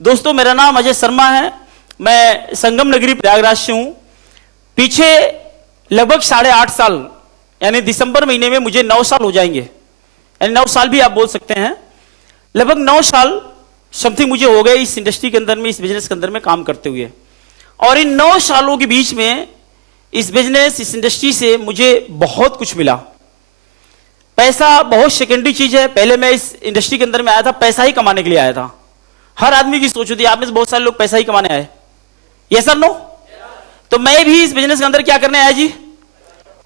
दोस्तों, मेरा नाम अजय शर्मा है। मैं संगम नगरी प्रयागराज से हूं। पीछे लगभग 8.5 साल, यानी दिसंबर महीने में मुझे 9 साल हो जाएंगे, यानी 9 साल भी आप बोल सकते हैं। लगभग 9 साल समथिंग मुझे हो गए इस इंडस्ट्री के अंदर में, इस बिजनेस के अंदर में काम करते हुए। और इन 9 सालों के बीच में इस बिजनेस, इस इंडस्ट्री से मुझे बहुत कुछ मिला। पैसा बहुत सेकेंडरी चीज है। पहले मैं इस इंडस्ट्री के अंदर में आया था पैसा ही कमाने के लिए आया था। हर आदमी की सोच होती है, आप में से बहुत सारे लोग पैसा ही कमाने आए, यस सर नो? तो मैं भी इस बिजनेस के अंदर क्या करने आया जी?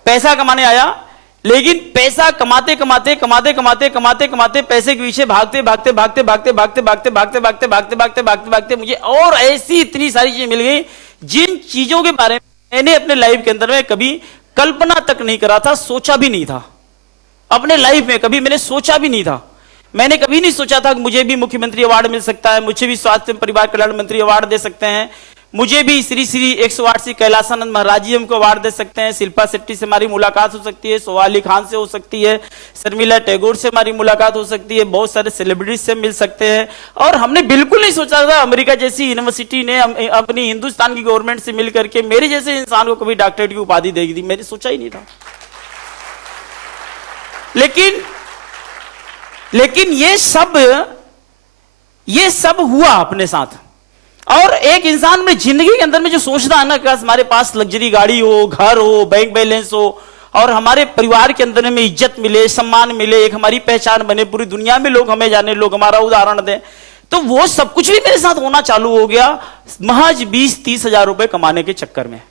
पैसा कमाने आया। लेकिन पैसा कमाते कमाते कमाते कमाते कमाते कमाते पैसे के पीछे भागते भागते भागते भागते भागते भागते भागते भागते भागते भागते भागते भागते मुझे और ऐसी इतनी सारी चीजें मिल गई जिन चीजों के बारे में मैंने अपने लाइफ के अंदर में कभी कल्पना तक नहीं करा था, सोचा भी नहीं था। अपने लाइफ में कभी मैंने सोचा भी नहीं था। मैंने कभी नहीं सोचा था कि मुझे भी मुख्यमंत्री अवार्ड मिल सकता है, मुझे भी स्वास्थ्य एवं परिवार कल्याण मंत्री अवार्ड दे सकते हैं, मुझे भी श्री श्री 108 श्री कैलासानंद महाराज जी हमको अवार्ड दे सकते हैं, शिल्पा शेट्टी से हमारी मुलाकात हो सकती है, सोहा अली खान से हो सकती है, शर्मिला टैगोर से हमारी मुलाकात हो सकती है, बहुत सारे सेलिब्रिटीज से मिल सकते हैं। और हमने बिल्कुल नहीं सोचा था अमेरिका जैसी यूनिवर्सिटी ने अपनी हिंदुस्तान की गवर्नमेंट से मिल करके मेरे जैसे इंसान को कभी डॉक्टरेट की उपाधि देगी, मैंने सोचा ही नहीं था। लेकिन ये सब हुआ अपने साथ। और एक इंसान में जिंदगी के अंदर में जो सोचता है ना कि हमारे पास लग्जरी गाड़ी हो, घर हो, बैंक बैलेंस हो और हमारे परिवार के अंदर में इज्जत मिले, सम्मान मिले, एक हमारी पहचान बने, पूरी दुनिया में लोग हमें जाने, लोग हमारा उदाहरण दें, तो वो सब कुछ भी मेरे साथ होना चालू हो गया महज 20-30 हजार रुपए कमाने के चक्कर में।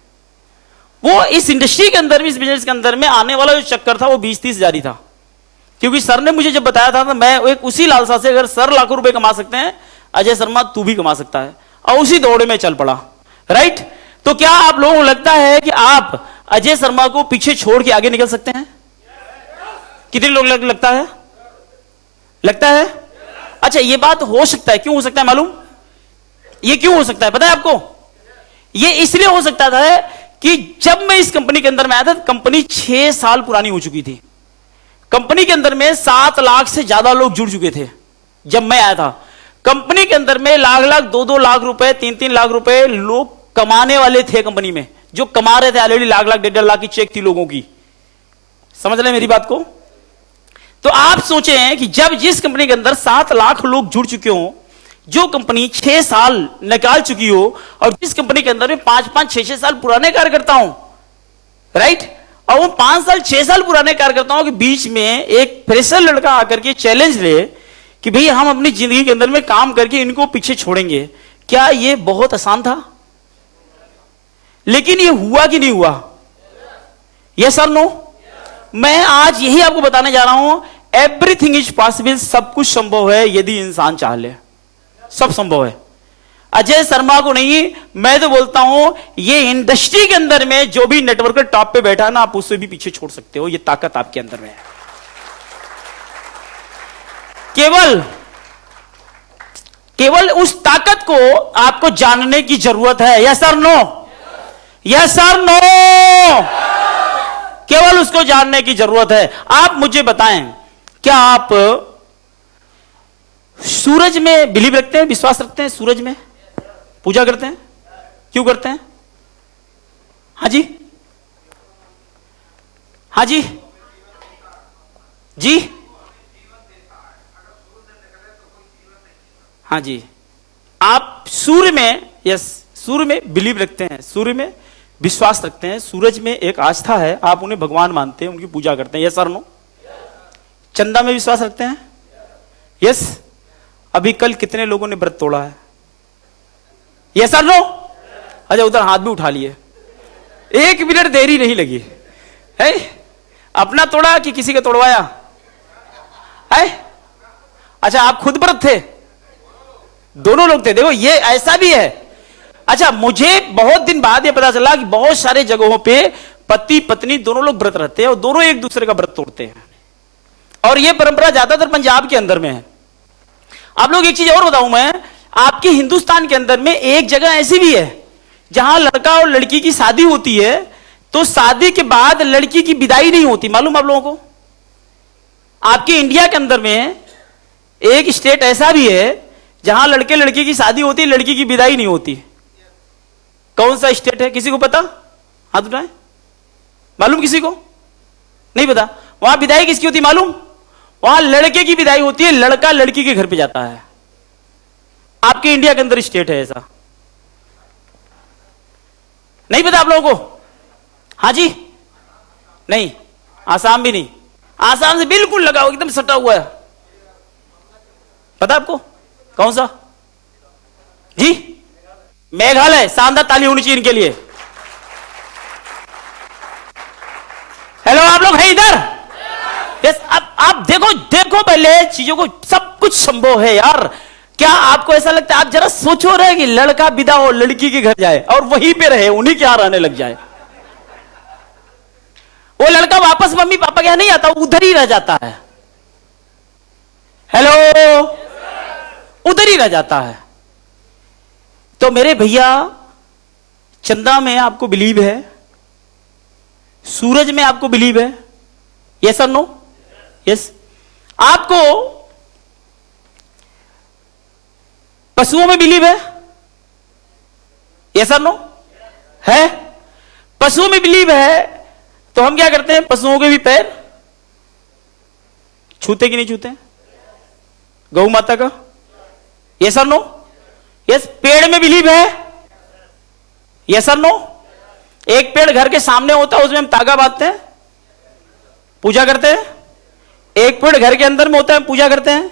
वो इस इंडस्ट्री के अंदर भी, इस बिजनेस के अंदर में आने वाला जो चक्कर था वो 20-30 हजार ही था। क्योंकि सर ने मुझे जब बताया था तो मैं एक उसी लालसा से, अगर सर लाखों रुपए कमा सकते हैं, अजय शर्मा तू भी कमा सकता है, और उसी दौड़ में चल पड़ा। राइट? तो क्या आप लोगों को लगता है कि आप अजय शर्मा को पीछे छोड़ के आगे निकल सकते हैं? कितने लोग लगता है? अच्छा, ये बात हो सकता है। क्यों हो सकता है मालूम? ये क्यों हो सकता है पता है आपको? ये इसलिए हो सकता था कि जब मैं इस कंपनी के अंदर में आया था, कंपनी 6 साल पुरानी हो चुकी थी। कंपनी के अंदर में 7 लाख से ज्यादा लोग जुड़ चुके थे जब मैं आया था। कंपनी के अंदर में लाख 2-2 लाख रुपए, 3-3 लाख रुपए लोग कमाने वाले थे कंपनी में, जो कमा रहे थे ऑलरेडी। लाख 1.5 लाख की चेक थी लोगों की। समझ रहे मेरी बात को? तो आप सोचे हैं कि जब जिस कंपनी के अंदर 7 लाख लोग जुड़ चुके हो, जो कंपनी 6 साल निकाल चुकी हो, और जिस कंपनी के अंदर में 5-5, 6-6 साल पुराने कार्यकर्ता हो, राइट, और वो 5 साल 6 साल पुराने कार्यकर्ताओं के बीच में एक फ्रेशर लड़का आकर के चैलेंज ले कि भाई हम अपनी जिंदगी के अंदर में काम करके इनको पीछे छोड़ेंगे, क्या ये बहुत आसान था? लेकिन ये हुआ कि नहीं हुआ? यस और नो? मैं आज यही आपको बताने जा रहा हूं, एवरीथिंग इज पॉसिबल। सब कुछ संभव है यदि इंसान चाह ले, सब संभव है। अजय शर्मा को नहीं, मैं तो बोलता हूं ये इंडस्ट्री के अंदर में जो भी नेटवर्कर टॉप पे बैठा है ना, आप उससे भी पीछे छोड़ सकते हो। ये ताकत आपके अंदर में है। केवल उस ताकत को आपको जानने की जरूरत है। Yes sir no? Yes sir no? केवल उसको जानने की जरूरत है। आप मुझे बताएं, क्या आप सूरज में बिलीव रखते हैं, विश्वास रखते हैं? सूरज में पूजा करते हैं? क्यों करते हैं? हाँ जी, हाँ जी, जी, हाँ जी। आप सूर्य में, यस, सूर्य में बिलीव रखते हैं, सूर्य में विश्वास रखते हैं, सूरज में एक आस्था है, आप उन्हें भगवान मानते हैं, उनकी पूजा करते हैं। यस और नो? चंदा में विश्वास रखते हैं? यस। अभी कल कितने लोगों ने व्रत तोड़ा है? यस और नो? अच्छा, उधर हाथ भी उठा लिए। 1 मिनट देरी नहीं लगी है। अपना तोड़ा कि किसी का तोड़वाया है? अच्छा, आप खुद व्रत थे? दोनों लोग थे। देखो, ये ऐसा भी है। अच्छा, मुझे बहुत दिन बाद ये पता चला कि बहुत सारे जगहों पे पति पत्नी दोनों लोग व्रत रहते हैं और दोनों एक दूसरे का व्रत तोड़ते हैं। और ये परंपरा ज्यादातर पंजाब के अंदर में है। आप लोग एक चीज और बताऊं मैं, आपके हिंदुस्तान के अंदर में एक जगह ऐसी भी है जहां लड़का और लड़की की शादी होती है, तो शादी के बाद लड़की की विदाई नहीं होती। मालूम आप लोगों को? आपके इंडिया के अंदर में एक स्टेट ऐसा भी है जहां लड़के लड़की की शादी होती है, लड़की की विदाई नहीं होती। कौन सा स्टेट है, किसी को पता? हाथ उठाएं। मालूम किसी को? नहीं पता। वहां विदाई किसकी होती मालूम? वहां लड़के की विदाई होती है, लड़का लड़की के घर पे जाता है। आपके इंडिया के अंदर स्टेट है ऐसा, नहीं पता आप लोगों को? हाँ जी, नहीं। आसाम भी नहीं, आसाम से बिल्कुल लगा हुआ, एकदम सटा हुआ है। पता आपको कौन सा? जी, मेघालय। शानदार ताली होनी चाहिए इनके लिए। हेलो, आप लोग हैं इधर? यस। अब आप देखो देखो पहले चीजों को, सब कुछ संभव है यार। क्या आपको ऐसा लगता है? आप जरा सोचो रहे कि लड़का विदा हो, लड़की के घर जाए और वहीं पे रहे, उन्हीं के यहां रहने लग जाए। वो लड़का वापस मम्मी पापा के यहां नहीं आता, उधर ही रह जाता है। हेलो, उधर ही रह जाता है। तो मेरे भैया, चंदा में आपको बिलीव है? सूरज में आपको बिलीव है? यस और नो? यस। आपको पशुओं में बिलीव है? यस और नो? है? पशुओं में बिलीव है तो हम क्या करते हैं? पशुओं के भी पैर छूते कि नहीं छूते? गौ माता का? यस और नो? यस। पेड़ में बिलीव है? यस और नो? एक पेड़ घर के सामने होता है, उसमें हम तागा बांधते हैं, पूजा करते हैं। एक पेड़ घर के अंदर में होता है, पूजा करते हैं।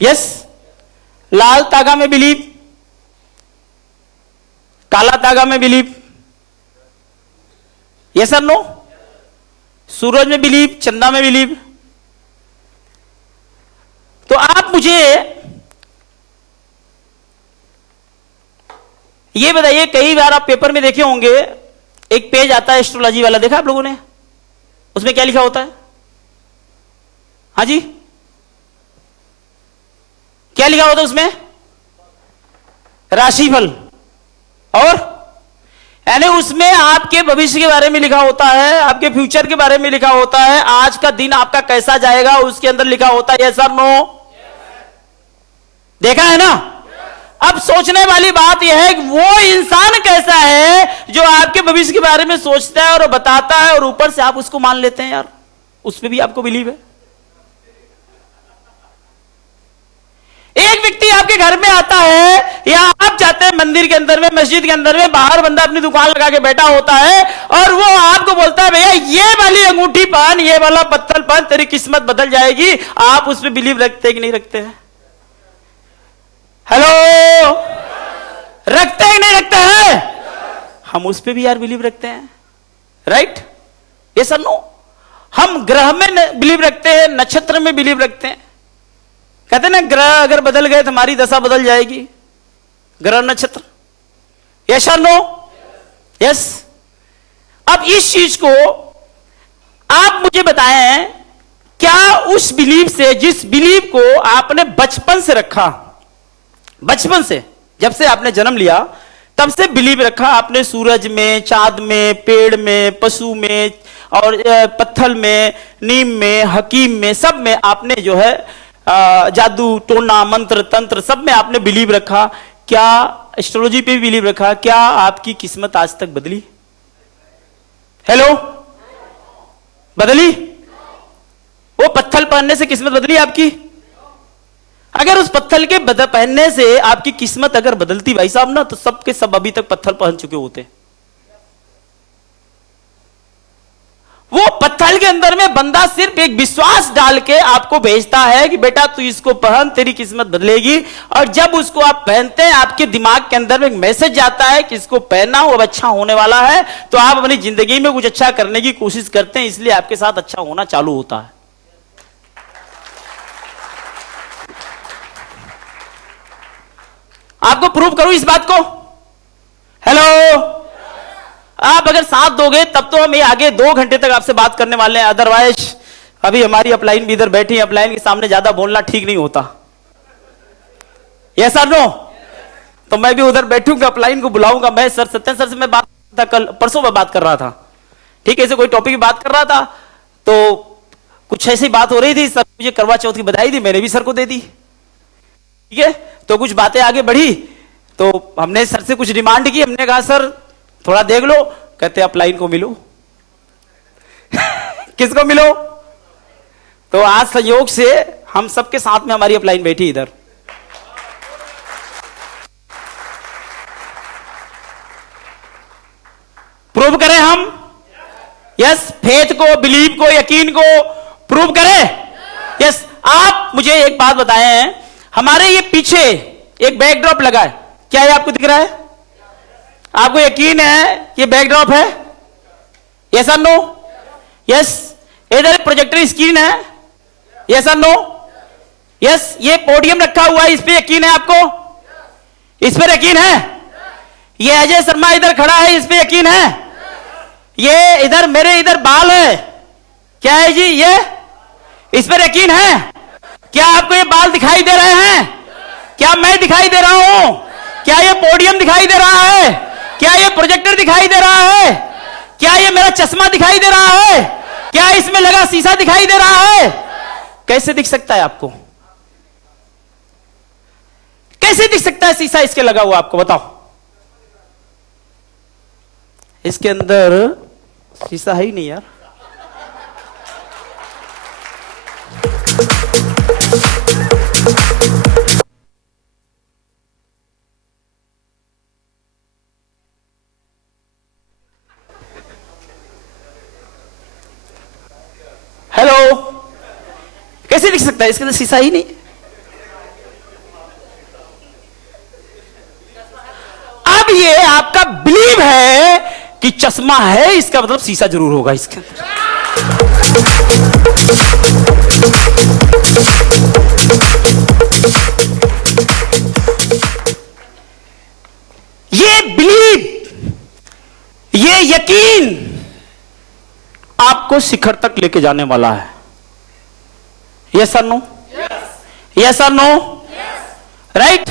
यस। लाल तागा में बिलीव, काला तागा में बिलीव। यस और नो? सूरज में बिलीव, चंदा में बिलीव। तो आप मुझे ये बताइए, कई बार आप पेपर में देखे होंगे, एक पेज आता है एस्ट्रोलॉजी वाला, देखा आप लोगों ने? उसमें क्या लिखा होता है? हाँ जी, क्या लिखा होता है उसमें? राशिफल। और यानी उसमें आपके भविष्य के बारे में लिखा होता है, आपके फ्यूचर के बारे में लिखा होता है, आज का दिन आपका कैसा जाएगा उसके अंदर लिखा होता है। यस और नो? देखा है ना? अब सोचने वाली बात यह है कि वो इंसान कैसा है जो आपके भविष्य के बारे में सोचता है और बताता है, और ऊपर से आप उसको मान लेते हैं यार, उसमें भी आपको बिलीव है। एक व्यक्ति आपके घर में आता है या आप जाते हैं मंदिर के अंदर में, मस्जिद के अंदर में, बाहर बंदा अपनी दुकान लगा के बैठा होता है और वो आपको बोलता है भैया ये वाली अंगूठी पहन, ये वाला पत्थर पहन, तेरी किस्मत बदल जाएगी। आप उसमें बिलीव रखते हैं कि नहीं रखते हैं? हेलो, रखते हैं कि नहीं रखते हैं? हम उस पर भी यार बिलीव रखते हैं, राइट? ये सर नो? हम ग्रह में बिलीव रखते हैं, नक्षत्र में बिलीव रखते हैं। कहते हैं ना, ग्रह अगर बदल गए तो हमारी दशा बदल जाएगी, ग्रह नक्षत्र। यस और नो? यस। अब इस चीज को आप मुझे बताएं, क्या उस बिलीव से, जिस बिलीव को आपने बचपन से रखा, बचपन से जब से आपने जन्म लिया तब से बिलीव रखा आपने, सूरज में, चांद में, पेड़ में, पशु में और पत्थर में, नीम में, हकीम में, सब में आपने जो है जादू टोना मंत्र तंत्र सब में आपने बिलीव रखा। क्या एस्ट्रोलॉजी पे भी बिलीव रखा? क्या आपकी किस्मत आज तक बदली? हेलो, बदली? वो पत्थर पहनने से किस्मत बदली आपकी? अगर उस पत्थर के पहनने से आपकी किस्मत अगर बदलती भाई साहब ना, तो सबके सब अभी तक पत्थर पहन चुके होते। वो पत्थर के अंदर में बंदा सिर्फ एक विश्वास डाल के आपको भेजता है कि बेटा तू इसको पहन, तेरी किस्मत बदलेगी। और जब उसको आप पहनते हैं, आपके दिमाग के अंदर में एक मैसेज जाता है कि इसको पहनना, वो अब अच्छा होने वाला है, तो आप अपनी जिंदगी में कुछ अच्छा करने की कोशिश करते हैं, इसलिए आपके साथ अच्छा होना चालू होता है। आपको प्रूव करूं इस बात को? हेलो, आप अगर साथ दोगे तब तो हम ये आगे 2 घंटे तक आपसे बात करने वाले हैं, अदरवाइज अभी हमारी अपलाइन भी इधर बैठी है, अपलाइन के सामने ज्यादा बोलना ठीक नहीं होता। यस और नो? तो मैं भी उधर बैठूंगा, अपलाइन को बुलाऊंगा। मैं सर सत्यन सर से मैं बात था, कल परसों में बात कर रहा था, ठीक है, ऐसे कोई टॉपिक की बात कर रहा था, तो कुछ ऐसी बात हो रही थी, सर मुझे करवा चौथ की बधाई दी, मैंने भी सर को दे दी। ठीक है। तो कुछ बातें आगे बढ़ी, तो हमने सर से कुछ डिमांड की। हमने कहा सर थोड़ा देख लो। कहते अपलाइन को मिलो। किसको मिलो? तो आज संयोग से हम सबके साथ में हमारी अपलाइन बैठी इधर। प्रूव करें हम? यस, फेथ को, बिलीव को, यकीन को प्रूव करें। यस, आप मुझे एक बात बताएं, हमारे ये पीछे एक बैकड्रॉप लगा है, क्या ये आपको दिख रहा है? आपको यकीन है ये बैकड्रॉप है? यस और नो? यस। इधर प्रोजेक्टर स्क्रीन है, यस और नो? यस। ये पोडियम रखा हुआ है, इस पे यकीन है आपको? इस पर यकीन है? ये अजय शर्मा इधर खड़ा है, इस पे यकीन है? ये इधर मेरे इधर बाल है, क्या है जी ये? इस पर यकीन है? क्या आपको ये बाल दिखाई दे रहे हैं? क्या मैं दिखाई दे रहा हूं? क्या ये पोडियम दिखाई दे रहा है? क्या ये प्रोजेक्टर दिखाई दे रहा है? क्या ये मेरा चश्मा दिखाई दे रहा है? क्या इसमें लगा शीशा दिखाई दे रहा है? कैसे दिख सकता है आपको? कैसे दिख सकता है शीशा इसके लगा हुआ आपको? बताओ। इसके अंदर शीशा है ही नहीं यार। हेलो, कैसे दिख सकता है? इसके अंदर शीशा ही नहीं। अब ये आपका बिलीव है कि चश्मा है, इसका मतलब शीशा जरूर होगा इसके अंदर। ये बिलीव, ये यकीन आपको शिखर तक लेके जाने वाला है। यस और नो? यस और नो? राइट।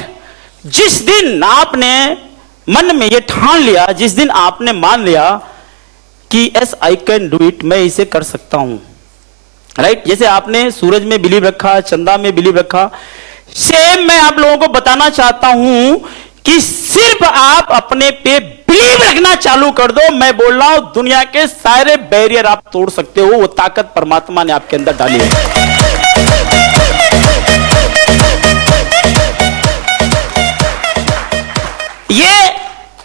जिस दिन आपने मन में ये ठान लिया, जिस दिन आपने मान लिया कि yes I can do it, मैं इसे कर सकता हूं, राइट। जैसे आपने सूरज में बिलीव रखा, चंदा में बिलीव रखा, सेम मैं आप लोगों को बताना चाहता हूं कि सिर्फ आप अपने पे बिलीव रखना चालू कर दो, मैं बोल रहा हूं दुनिया के सारे बैरियर आप तोड़ सकते हो। वो ताकत परमात्मा ने आपके अंदर डाली है।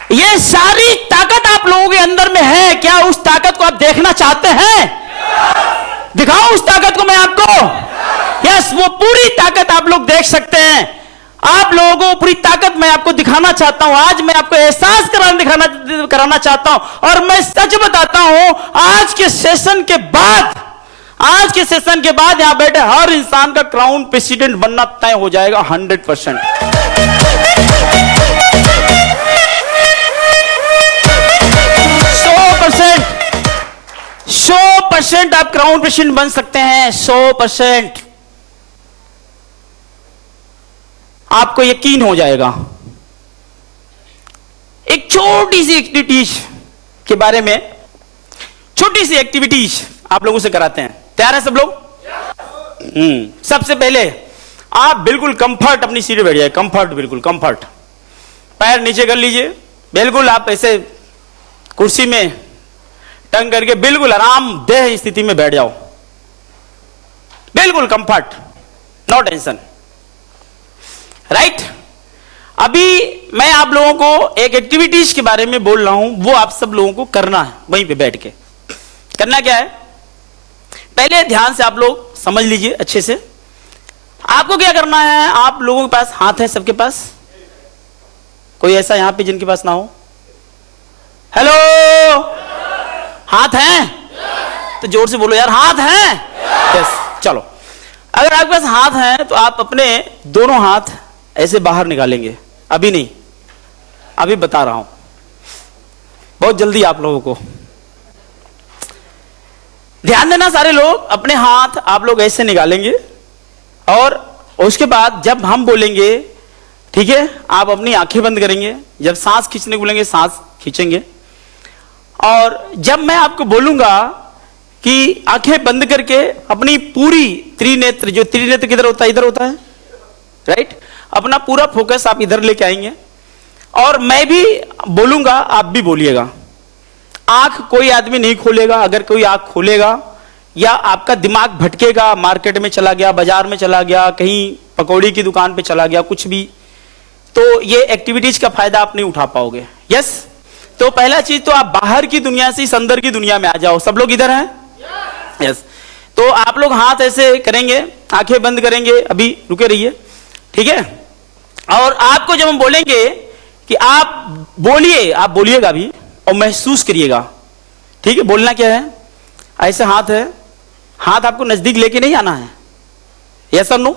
ये सारी ताकत आप लोगों के अंदर में है। क्या उस ताकत को आप देखना चाहते हैं? दिखाओ उस ताकत को मैं आपको। यस, वो पूरी ताकत आप लोग देख सकते हैं। आप लोगों को पूरी ताकत मैं आपको दिखाना चाहता हूं। आज मैं आपको एहसास कराना चाहता हूं। और मैं सच बताता हूं, आज के सेशन के बाद यहां बैठे हर इंसान का क्राउन प्रेसिडेंट बनना तय हो जाएगा 100%। 100% आप क्राउन प्रेसिडेंट बन सकते हैं। 100% आपको यकीन हो जाएगा। एक छोटी सी एक्टिविटीज के बारे में, छोटी सी एक्टिविटीज आप लोगों से कराते हैं। तैयार है सब लोग? सबसे पहले आप बिल्कुल कंफर्ट अपनी सीट पे बैठ जाए। कंफर्ट, बिल्कुल कंफर्ट। पैर नीचे कर लीजिए, बिल्कुल आप ऐसे कुर्सी में टंग करके बिल्कुल आरामदेह स्थिति में बैठ जाओ। बिल्कुल कंफर्ट, नो टेंशन, राइट। अभी मैं आप लोगों को एक एक्टिविटीज के बारे में बोल रहा हूं, वो आप सब लोगों को करना है। वहीं पे बैठ के करना क्या है, पहले ध्यान से आप लोग समझ लीजिए अच्छे से। आपको क्या करना है, आप लोगों के पास हाथ है? सबके पास? कोई ऐसा यहां पे जिनके पास ना हो? हेलो, हाथ हैं? तो जोर से बोलो यार, हाथ हैं? यस। चलो, अगर आपके पास हाथ हैं तो आप अपने दोनों हाथ ऐसे बाहर निकालेंगे। अभी नहीं, अभी बता रहा हूं, बहुत जल्दी आप लोगों को ध्यान देना। सारे लोग अपने हाथ आप लोग ऐसे निकालेंगे और उसके बाद जब हम बोलेंगे, ठीक है, आप अपनी आंखें बंद करेंगे। जब सांस खींचने को बोलेंगे सांस खींचेंगे। और जब मैं आपको बोलूंगा कि आंखें बंद करके अपनी पूरी त्रिनेत्र, जो त्रिनेत्र किधर होता है? इधर होता है, राइट। अपना पूरा फोकस आप इधर लेके आएंगे और मैं भी बोलूंगा, आप भी बोलिएगा। आंख कोई आदमी नहीं खोलेगा। अगर कोई आंख खोलेगा या आपका दिमाग भटकेगा, मार्केट में चला गया, बाजार में चला गया, कहीं पकौड़ी की दुकान पे चला गया, कुछ भी, तो ये एक्टिविटीज का फायदा आप नहीं उठा पाओगे। यस, तो पहला चीज तो आप बाहर की दुनिया से इस अंदर की दुनिया में आ जाओ। सब लोग इधर हैं? यस। तो आप लोग हाथ ऐसे करेंगे, आंखें बंद करेंगे, अभी रुके रहिए, ठीक है। और आपको जब हम बोलेंगे कि आप बोलिए, आप बोलिएगा भी और महसूस करिएगा, ठीक है। बोलना क्या है? ऐसे हाथ है, हाथ आपको नजदीक लेके नहीं आना है। यस और नो?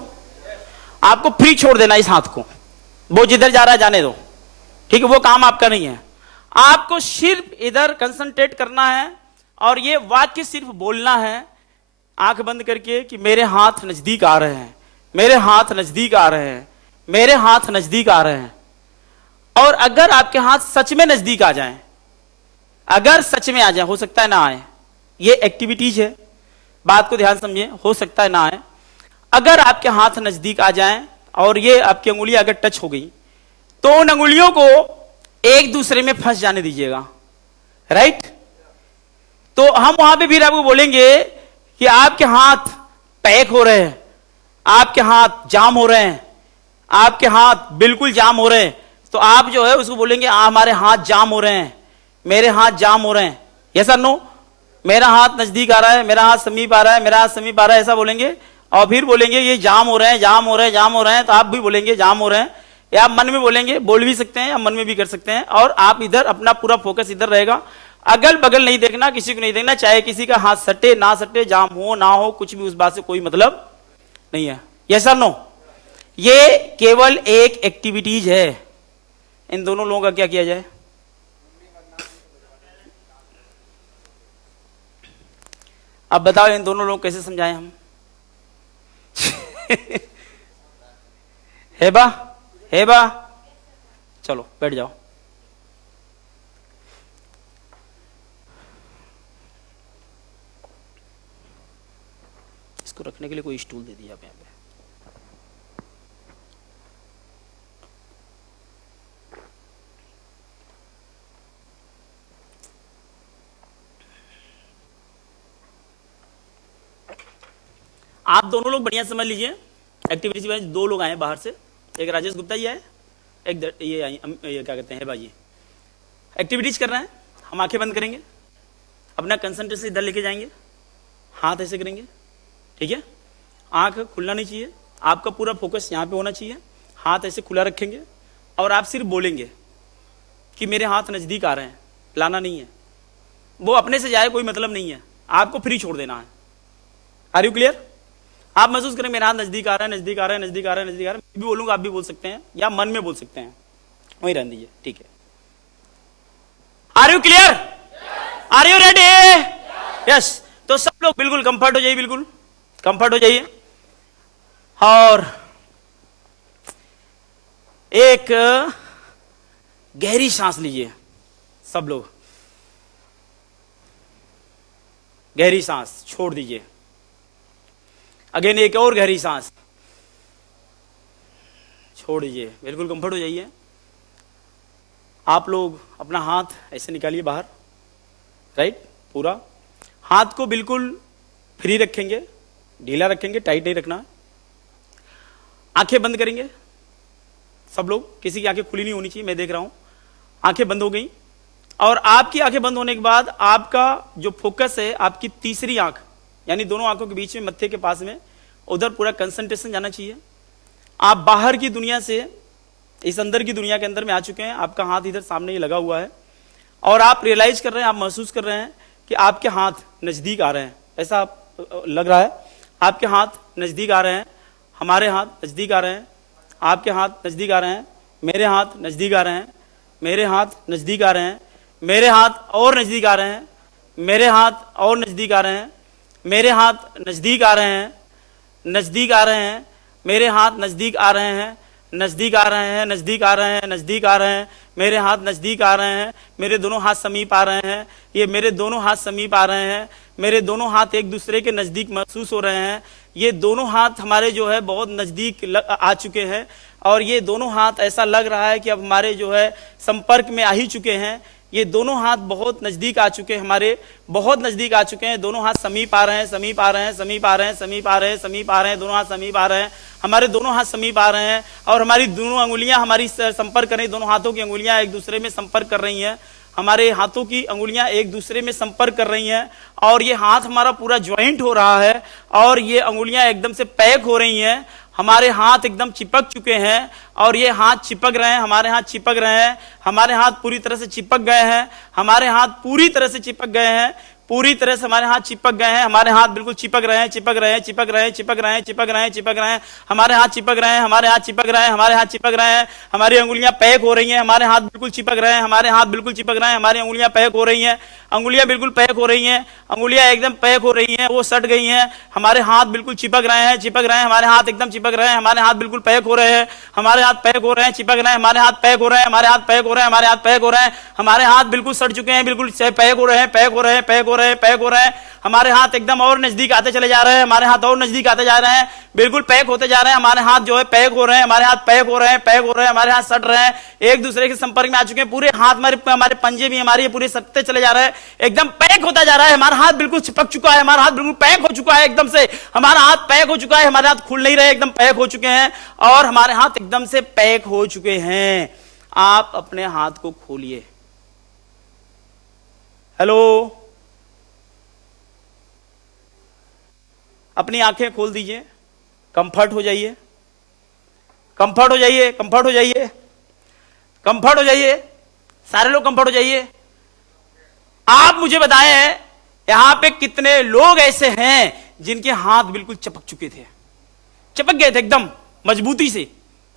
आपको फ्री छोड़ देना इस हाथ को, वो जिधर जा रहा है जाने दो, ठीक है। वो काम आपका नहीं है। आपको सिर्फ इधर कंसंट्रेट करना है और ये वाक्य सिर्फ बोलना है, आंख बंद करके, कि मेरे हाथ नजदीक आ रहे हैं, मेरे हाथ नजदीक आ रहे हैं, मेरे हाथ नजदीक आ रहे हैं। और अगर आपके हाथ सच में नजदीक आ जाएं, अगर सच में आ जाए, हो सकता है ना आए, ये एक्टिविटीज है, बात को ध्यान समझिए, हो सकता है ना आए। अगर आपके हाथ नजदीक आ जाएं और ये आपकी अंगुलियां अगर टच हो गई, तो उन अंगुलियों को एक दूसरे में फंस जाने दीजिएगा, राइट। तो हम वहां पे फिर आपको बोलेंगे कि आपके हाथ पैक हो रहे हैं, आपके हाथ जाम हो रहे हैं, आपके हाथ बिल्कुल जाम हो रहे हैं। तो आप जो है उसको बोलेंगे, हमारे हाथ जाम हो रहे हैं, मेरे हाथ जाम हो रहे हैं। यस और नो? मेरा हाथ नजदीक आ रहा है, मेरा हाथ समीप आ रहा है, मेरा हाथ समीप आ रहा है, ऐसा बोलेंगे। और फिर बोलेंगे ये जाम हो रहे हैं, जाम हो रहे हैं, जाम हो रहे हैं। तो आप भी बोलेंगे जाम हो रहे हैं, या आप मन में बोलेंगे, बोल भी सकते हैं या मन में भी कर सकते हैं। और आप इधर अपना पूरा फोकस इधर रहेगा, अगल बगल नहीं देखना, किसी को नहीं देखना, चाहे किसी का हाथ सटे ना सटे, जाम हो ना हो, कुछ भी, उस बात से कोई मतलब नहीं है। यस और नो? ये केवल एक एक्टिविटीज है। इन दोनों लोगों का क्या किया जाए? अब बताओ इन दोनों लोग कैसे समझाएं हम? हेबा, हेबा, चलो बैठ जाओ। इसको रखने के लिए कोई स्टूल दे दिया आप यहाँ पे। आप दोनों लोग बढ़िया समझ लीजिए। एक्टिविटीज में दो लोग आए बाहर से, एक राजेश गुप्ता जी आए, एक ये क्या कहते हैं, हेबा जी। एक्टिविटीज कर रहे हैं, हम आंखें बंद करेंगे, अपना कंसंट्रेशन इधर लेके जाएंगे, हाथ ऐसे करेंगे, ठीक है। आंख खुलना नहीं चाहिए, आपका पूरा फोकस यहाँ पे होना चाहिए। हाथ ऐसे खुला रखेंगे और आप सिर्फ बोलेंगे कि मेरे हाथ नजदीक आ रहे हैं, लाना नहीं है, वो अपने से जाए कोई मतलब नहीं है, आपको फ्री छोड़ देना है। Are you clear? आप महसूस करें मेरा हाथ नजदीक आ रहा है, नजदीक आ रहा है, नजदीक आ रहा है, नजदीक आ रहा है। मैं भी बोलूंगा, आप भी बोल सकते हैं या मन में बोल सकते हैं, वही रहने दीजिए, ठीक है। Are you clear? Are you ready? Yes. तो सब लोग बिल्कुल कंफर्ट हो जाइए, बिल्कुल कंफर्ट हो जाइए और एक गहरी सांस लीजिए। सब लोग गहरी सांस छोड़ दीजिए। अगेन एक और गहरी सांस छोड़ दीजिए, बिल्कुल कंफर्ट हो जाइए। आप लोग अपना हाथ ऐसे निकालिए बाहर, राइट। पूरा हाथ को बिल्कुल फ्री रखेंगे, ढीला रखेंगे, टाइट नहीं रखना। आंखें बंद करेंगे सब लोग, किसी की आंखें खुली नहीं होनी चाहिए, मैं देख रहा हूं आंखें बंद हो गई। और आपकी आंखें बंद होने के बाद आपका जो फोकस है, आपकी तीसरी आंख यानी दोनों आंखों के बीच में, मत्थे के पास में, उधर पूरा कंसंट्रेशन जाना चाहिए। आप बाहर की दुनिया से इस अंदर की दुनिया के अंदर में आ चुके हैं। आपका हाथ इधर सामने ही लगा हुआ है और आप रियलाइज कर रहे हैं, आप महसूस कर रहे हैं कि आपके हाथ नजदीक आ रहे हैं। ऐसा लग रहा है आपके हाथ नजदीक आ रहे हैं, हमारे हाथ नजदीक आ रहे हैं, आपके हाथ नजदीक आ रहे हैं, मेरे हाथ नजदीक आ रहे हैं, मेरे हाथ नजदीक आ रहे हैं, मेरे हाथ और नजदीक आ रहे हैं, मेरे हाथ और नजदीक आ रहे हैं, मेरे हाथ नजदीक आ रहे हैं, नजदीक आ रहे हैं, मेरे हाथ नजदीक आ रहे हैं, नजदीक आ रहे हैं, नजदीक आ रहे हैं, नजदीक आ रहे हैं, मेरे हाथ नजदीक आ रहे हैं, मेरे दोनों हाथ समीप आ रहे हैं, ये मेरे दोनों हाथ समीप आ रहे हैं, मेरे दोनों हाथ एक दूसरे के नजदीक महसूस हो रहे हैं, ये दोनों हाथ हमारे जो है बहुत नजदीक आ चुके हैं। और ये दोनों हाथ ऐसा लग रहा है कि अब हमारे जो है संपर्क में आ ही चुके हैं। ये दोनों हाथ बहुत नजदीक आ चुके हैं, हमारे बहुत नजदीक आ चुके हैं। दोनों हाथ समीप आ रहे हैं, समीप आ रहे हैं, समीप आ रहे हैं, समीप आ रहे हैं, समीप आ रहे हैं, दोनों हाथ समीप आ रहे हैं, हमारे दोनों हाथ समीप आ रहे हैं। और हमारी दोनों अंगुलियां हमारी संपर्क कर रही, दोनों हाथों की अंगुलियां एक दूसरे में संपर्क कर रही हैं। हमारे हाथों की अंगुलियां एक दूसरे में संपर्क कर रही हैं और ये हाथ हमारा पूरा ज्वाइंट हो रहा है और ये अंगुलियां एकदम से पैक हो रही हैं। हमारे हाथ एकदम चिपक चुके हैं और ये हाथ चिपक रहे हैं, हमारे हाथ चिपक रहे हैं, हमारे हाथ पूरी तरह से चिपक गए हैं, हमारे हाथ पूरी तरह से चिपक गए हैं, पूरी तरह से हमारे हाथ चिपक गए हैं, हमारे हाथ बिल्कुल चिपक रहे हैं, चिपक रहे हैं, चिपक रहे हैं, चिपक रहे हैं, चिपक रहे हैं, चिपक रहे हैं, हमारे हाथ चिपक रहे हैं, हमारे हाथ चिपक रहे हैं, हमारे हाथ चिपक रहे हैं, हमारी अंगुलियां पैक हो रही हैं, हमारे हाथ बिल्कुल चिपक रहे हैं, हमारे हाथ बिल्कुल चिपक रहे हैं, हमारी अंगुलियां पैक हो रही हैं, अंगुलियां बिल्कुल पैक हो रही हैं, अंगुलियां एकदम पैक हो रही हैं, वो सट गई हैं, हमारे हाथ बिल्कुल चिपक रहे हैं, चिपक रहे हैं, हमारे हाथ एकदम चिपक रहे हैं, हमारे हाथ बिल्कुल पैक हो रहे हैं, हमारे हाथ पैक हो रहे हैं, चिपक रहे हैं, हमारे हाथ पैक हो रहे हैं, हमारे हाथ पैक हो रहे हैं, हमारे हाथ पैक हो रहे हैं, हमारे हाथ बिल्कुल सट चुके हैं, बिल्कुल पैक हो रहे हैं, पैक हो रहे हैं, पैक हो रहे हैं, पैक हो रहे हैं, हमारे हाथ एकदम और नजदीक आते चले जा रहे हैं, हमारे हाथ और नजदीक आते जा रहे हैं, बिल्कुल पैक होते जा रहे हैं, हमारे हाथ जो है पैक हो रहे हैं, हमारे हाथ पैक हो रहे हैं, पैक हो रहे हैं, हमारे हाथ सट रहे हैं, एक दूसरे के संपर्क में आ चुके हैं, पूरे हाथ हमारे पंजे भी हमारे पूरे सटते चले जा रहे हैं, एकदम पैक होता जा रहा है, हमारा हाथ बिल्कुल चिपक चुका है, हमारा हाथ बिल्कुल पैक हो चुका है, एकदम से हमारा हाथ पैक हो चुका है, हमारे हाथ खुल नहीं रहे, एकदम पैक हो चुके हैं और हमारे हाथ एकदम से पैक हो चुके हैं। आप अपने हाथ को खोलिए। हेलो, अपनी आंखें खोल दीजिए, कंफर्ट हो जाइए, कंफर्ट हो जाइए, कंफर्ट हो जाइए, कंफर्ट हो जाइए, सारे लोग कंफर्ट हो जाइए। आप मुझे बताएं यहां पे कितने लोग ऐसे हैं जिनके हाथ बिल्कुल चिपक चुके थे, चिपक गए थे एकदम मजबूती से।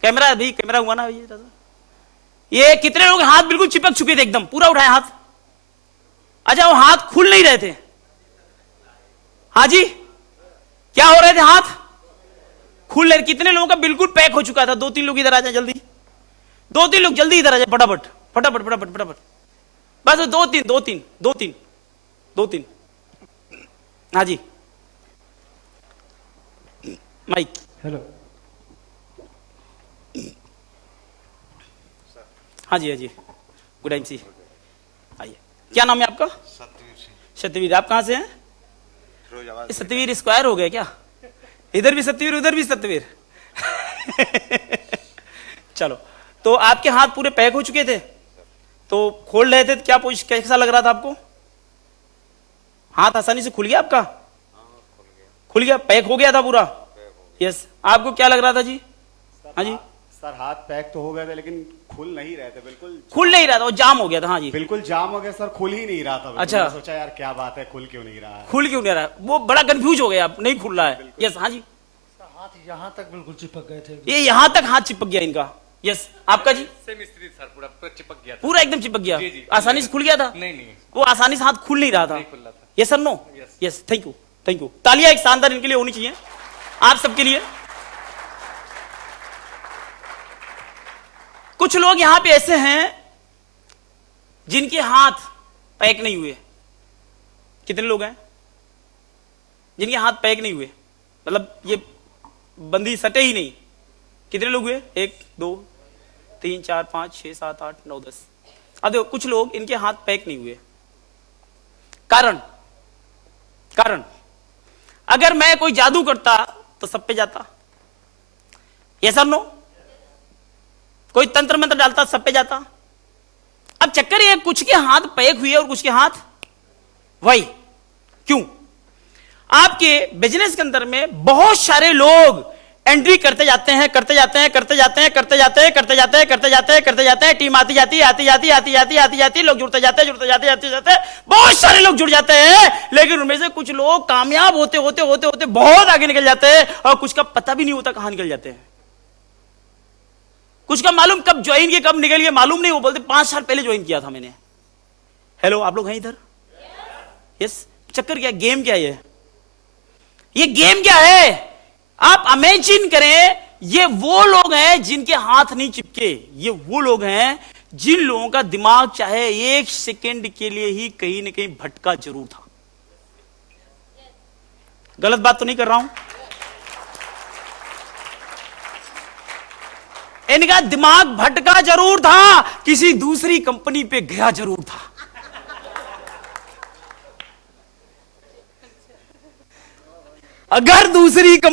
कैमरा अभी कैमरा हुआ ना ये कितने लोग हाथ बिल्कुल चिपक चुके थे एकदम, पूरा उठाए हाथ। अच्छा, वो हाथ खुल नहीं रहे थे। हाँ जी, क्या हो रहे थे? हाथ खुल रहे। कितने लोगों का बिल्कुल पैक हो चुका था? 2-3 लोग इधर आ जाए जल्दी, 2-3 लोग जल्दी इधर आ जाए, फटाफट फटाफट फटाफट फटाफट, बस 2-3। हाँ जी, माइक। हेलो, हाँ जी, हाँ जी, गुड टाइम सी, आइए। क्या नाम है आपका? सतवीर सिंह। सत्यवीर। आप कहाँ से हैं? सत्यवीर स्क्वायर हो गया क्या? इधर भी सत्यवीर, उधर भी सत्यवीर। चलो, तो आपके हाथ पूरे पैक हो चुके थे, तो खोल रहे थे, क्या कैसा लग रहा था आपको? हाथ आसानी से खुल गया आपका? खुल गया, पैक हो गया था पूरा? यस। आपको क्या लग रहा था जी? हाँ जी सर, हाथ पैक तो हो गए थे लेकिन खुल नहीं रहे थे, बिल्कुल खुल नहीं रहा था, वो जाम हो गया था। हाँ जी, बिल्कुल जाम हो गया सर, खुल ही नहीं रहा था। अच्छा, मैंने सोचा यार क्या बात है, खुल क्यों नहीं रहा है? खुल क्यों नहीं रहा? वो बड़ा कंफ्यूज हो गया, नहीं खुल रहा है। यस। हाँ जी, हाथ यहाँ तक बिल्कुल चिपक गए थे। ये यहाँ तक हाथ चिपक गया इनका। यस। आपका जी? सेम स्थिति सर, पूरा चिपक गया था। पूरा एकदम चिपक गया? जी, जी, आसानी से खुल गया था? नहीं, वो आसानी से हाथ खुल नहीं रहा था। नहीं खुल रहा था। Yes sir, no? Yes, thank you, thank you. तालियां एक शानदार इनके लिए होनी चाहिए, आप सबके लिए। कुछ लोग यहां पे ऐसे हैं जिनके हाथ पैक नहीं हुए। कितने लोग हैं जिनके हाथ पैक नहीं हुए, मतलब ये बंदी सटे ही नहीं? कितने लोग हुए? 1 2 3 4 5 6 7 8 9 10। अब देखो, कुछ लोग इनके हाथ पैक नहीं हुए। कारण अगर मैं कोई जादू करता तो सब पे जाता। यस और नो? कोई तंत्र मंत्र डालता सब पे जाता। अब चक्कर ये, कुछ के हाथ पैक हुए और कुछ के हाथ वही। क्यों? आपके बिजनेस के अंदर में बहुत सारे लोग एंट्री करते जाते हैं, करते जाते हैं, करते जाते हैं, करते जाते हैं, करते जाते हैं, करते जाते हैं, करते जाते हैं। टीम आती जाती है, आती जाती आती जाती आती जाती, लोग जुड़ते जाते हैं, जुड़ते जाते आते जाते हैं, बहुत सारे लोग जुड़ जाते हैं। लेकिन उनमें से कुछ लोग कामयाब होते होते होते होते बहुत आगे निकल जाते हैं और कुछ का पता भी नहीं होता कहां निकल जाते हैं। कुछ का मालूम कब ज्वाइन किया, कब निकल गया मालूम नहीं। वो बोलते 5 साल पहले ज्वाइन किया था मैंने। हेलो, आप लोग हैं इधर? यस। चक्कर क्या, गेम क्या है ये गेम क्या है? आप इमेजिन करें, ये वो लोग हैं जिनके हाथ नहीं चिपके। ये वो लोग हैं जिन लोगों का दिमाग चाहे 1 सेकेंड के लिए ही कहीं ना कहीं भटका जरूर था। गलत बात तो नहीं कर रहा हूं? इनका दिमाग भटका जरूर था, किसी दूसरी कंपनी पे गया जरूर था। अगर दूसरी कंपनी